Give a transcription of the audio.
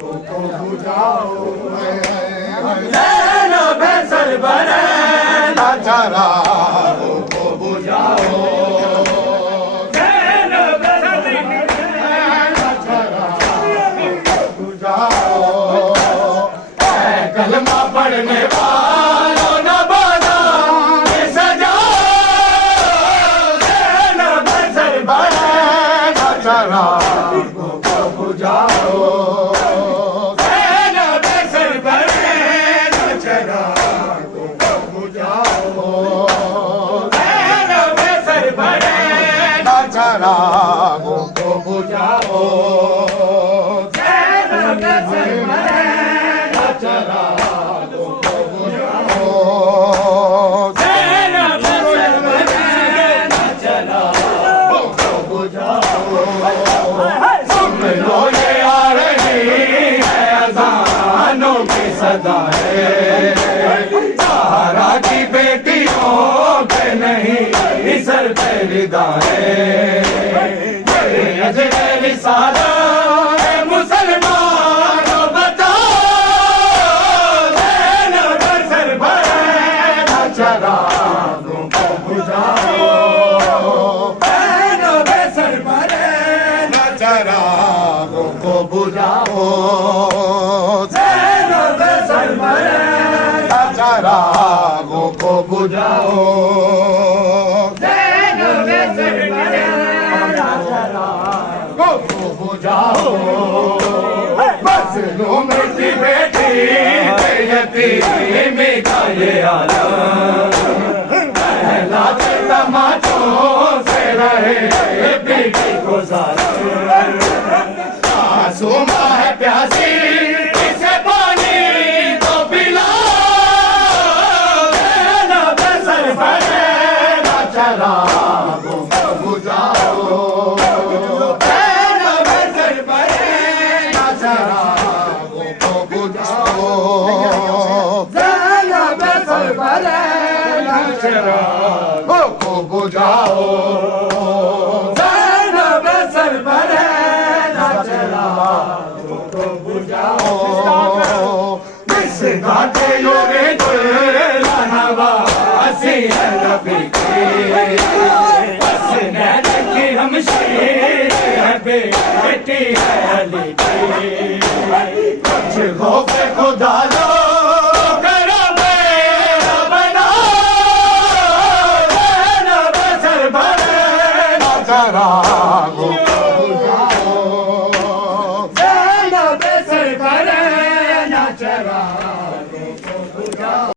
को बुझाओ ज़ैनब सरवर ना चरागों को बुझाओ ज़ैनब ना चरागों को बुझाओ कलमा पढ़ने वालों न बना सजाओ ज़ैनब सरवर ना चरागों को बुझाओ ज़ैनब सरवर ना चरागों को बुझाओ ज़ैनब सरवर ना चरागों को बुझाओ ज़ैनब सरवर ना चरागों को बुझाओ ज़ैनब सरवर ना चरागों को बुझाओ सुन लो ये आ रही है अज़ानों की सदाएं सहारा की बेटियों पे नहीं सर पे रिदाएं ये अजनबी सारा है मुसलमानों बताओ ज़ैनब सरवर ना चरागों को बुझाओ ज़ैनब सरवर ना चरागों को बुझाओ ज़ैनब सरवर ना चरागों को बुझाओ ज़ैनब सरवर ना चरागों को बुझाओ मज़लूम की बेटी यतीमी का ये आलम पहलाते तमाचों से रहे बीवी को ज़ालिम मासूमा है प्यासी इसे पानी तो पिलाओ ज़ैनब सरवर ना चरागों को बुझाओ ज़ैनब सरवर ना चरागों को बुझाओ ज़ैनब सरवर ना चरागों को बुझाओ ज़ैनब सरवर ना चरागों को बुझाओ जिस गाते योगे दुल्हनवासी है नबी की बस नैन की हम शेर है बेटी है अली की कुछ खौफ खुदा लो करो मेरा बनाओ ज़ैनब सरवर ना चरागों को बुझाओ ज़ैनब सरवर ना चरागों